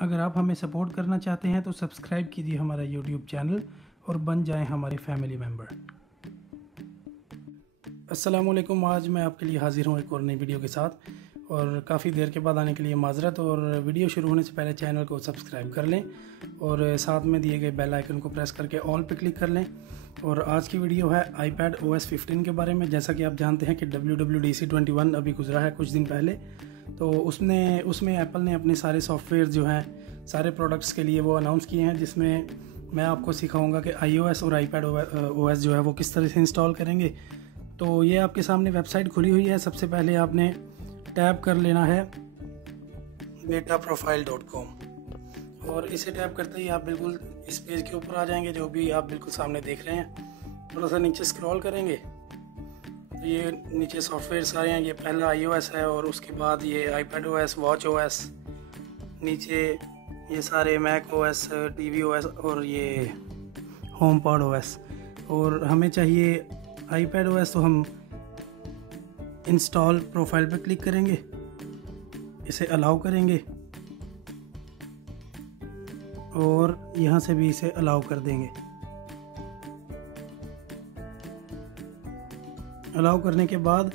अगर आप हमें सपोर्ट करना चाहते हैं तो सब्सक्राइब कीजिए हमारा यूट्यूब चैनल और बन जाएं हमारे फैमिली मेम्बर। अस्सलामुअलैकुम, आज मैं आपके लिए हाज़िर हूँ एक और नई वीडियो के साथ और काफ़ी देर के बाद आने के लिए माजरत। और वीडियो शुरू होने से पहले चैनल को सब्सक्राइब कर लें और साथ में दिए गए बेल आइकन को प्रेस करके ऑल पे क्लिक कर लें। और आज की वीडियो है iPadOS 15 के बारे में। जैसा कि आप जानते हैं कि WWDC 21 अभी गुजरा है कुछ दिन पहले, तो उसमें एप्पल ने अपने सारे सॉफ्टवेयर जो हैं सारे प्रोडक्ट्स के लिए वो अनाउंस किए हैं, जिसमें मैं आपको सिखाऊंगा कि iOS और iPadOS जो है वो किस तरह से इंस्टॉल करेंगे। तो ये आपके सामने वेबसाइट खुली हुई है। सबसे पहले आपने टैप कर लेना है betaprofile.com और इसे टैप करते ही आप बिल्कुल इस पेज के ऊपर आ जाएंगे, जो भी आप बिल्कुल सामने देख रहे हैं। थोड़ा सा नीचे स्क्रॉल करेंगे तो ये नीचे सॉफ्टवेयर सारे हैं। ये पहला iOS है और उसके बाद ये iPadOS, watchOS, नीचे ये सारे macOS, tvOS और ये HomePodOS। और हमें चाहिए iPadOS, तो हम इंस्टॉल प्रोफाइल पर क्लिक करेंगे, इसे अलाउ करेंगे और यहाँ से भी इसे अलाउ कर देंगे। अलाउ करने के बाद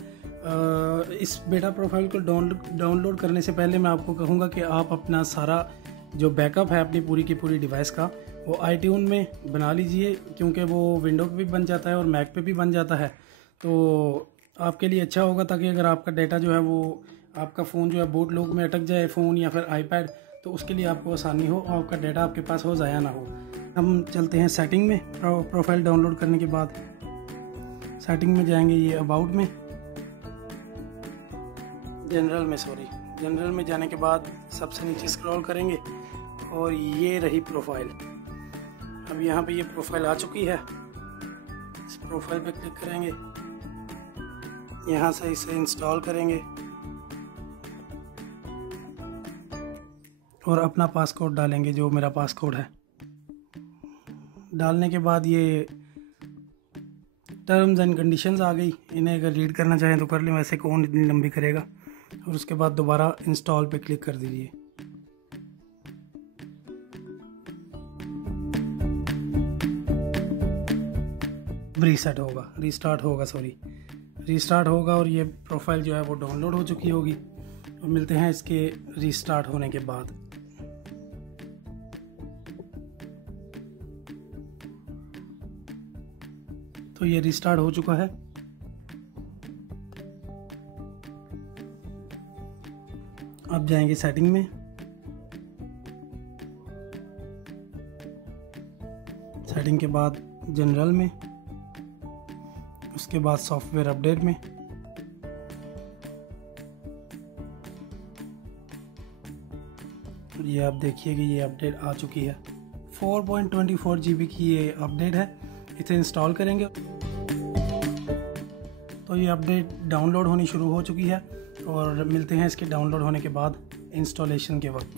इस बेटा प्रोफाइल को डाउनलोड करने से पहले मैं आपको कहूँगा कि आप अपना सारा जो बैकअप है अपनी पूरी की पूरी डिवाइस का वो iTunes में बना लीजिए, क्योंकि वो विंडो पे भी बन जाता है और मैक पे भी बन जाता है। तो आपके लिए अच्छा होगा, ताकि अगर आपका डेटा जो है वो आपका फ़ोन जो है बूट लॉक में अटक जाए फ़ोन या फिर iPad, तो उसके लिए आपको आसानी हो और आपका डेटा आपके पास हो, ज़ाया ना हो। हम चलते हैं सेटिंग में। प्रोफाइल डाउनलोड करने के बाद सेटिंग में जाएंगे, ये अबाउट में, जनरल में जाने के बाद सबसे नीचे स्क्रॉल करेंगे और ये रही प्रोफाइल। अब यहाँ पे ये प्रोफाइल आ चुकी है। इस प्रोफाइल पे क्लिक करेंगे, यहाँ से इसे इंस्टॉल करेंगे और अपना पासकोड डालेंगे, जो मेरा पासकोड है। डालने के बाद ये टर्म्स एंड कंडीशंस आ गई, इन्हें अगर रीड करना चाहें तो कर लें, वैसे कौन इतनी लंबी करेगा। और उसके बाद दोबारा इंस्टॉल पे क्लिक कर दीजिए। रीस्टार्ट होगा और ये प्रोफाइल जो है वो डाउनलोड हो चुकी होगी। और मिलते हैं इसके रीस्टार्ट होने के बाद। तो ये रीस्टार्ट हो चुका है। अब जाएंगे सेटिंग में, सेटिंग के बाद जनरल में, उसके बाद सॉफ्टवेयर अपडेट में। ये आप देखिए कि ये अपडेट आ चुकी है। 4.24 GB की ये अपडेट है। इसे इंस्टॉल करेंगे तो ये अपडेट डाउनलोड होनी शुरू हो चुकी है और मिलते हैं इसके डाउनलोड होने के बाद इंस्टॉलेशन के वक्त।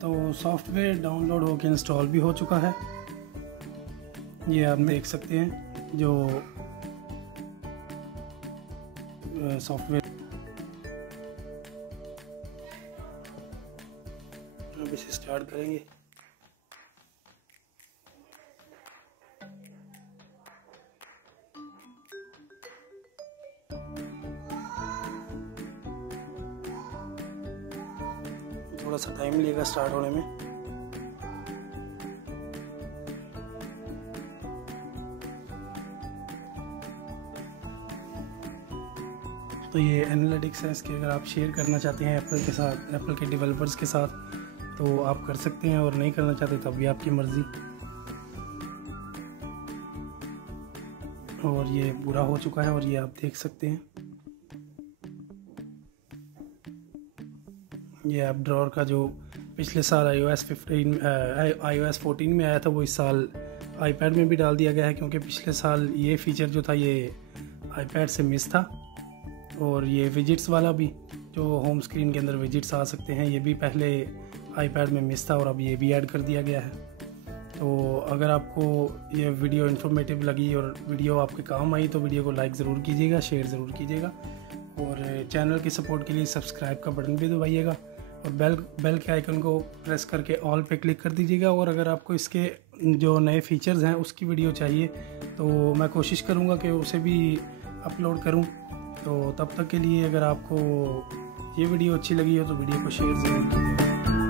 तो सॉफ्टवेयर डाउनलोड होकर इंस्टॉल भी हो चुका है। ये आप देख सकते हैं जो सॉफ्टवेयर। अब इसे स्टार्ट करेंगे। थोड़ा सा टाइम लगेगा स्टार्ट होने में। तो ये एनालिटिक्स है इसके, अगर आप शेयर करना चाहते हैं एप्पल के साथ, एप्पल के डेवलपर्स के साथ, तो आप कर सकते हैं, और नहीं करना चाहते तब भी आपकी मर्ज़ी। और ये पूरा हो चुका है और ये आप देख सकते हैं। ये ऐप ड्रॉअर का जो पिछले साल iOS 14 में आया था, वो इस साल iPad में भी डाल दिया गया है, क्योंकि पिछले साल ये फीचर जो था ये iPad से मिस था। और ये विजिट्स वाला भी, जो होम स्क्रीन के अंदर विजिट्स आ सकते हैं, ये भी पहले iPad में मिस था और अब ये भी ऐड कर दिया गया है। तो अगर आपको ये वीडियो इन्फॉर्मेटिव लगी और वीडियो आपके काम आई तो वीडियो को लाइक ज़रूर कीजिएगा, शेयर ज़रूर कीजिएगा और चैनल की सपोर्ट के लिए सब्सक्राइब का बटन भी दबाइएगा और बेल के आइकन को प्रेस करके ऑल पे क्लिक कर दीजिएगा। और अगर आपको इसके जो नए फीचर्स हैं उसकी वीडियो चाहिए तो मैं कोशिश करूँगा कि उसे भी अपलोड करूँ। तो तब तक के लिए अगर आपको ये वीडियो अच्छी लगी हो तो वीडियो को शेयर ज़रूर कीजिएगा।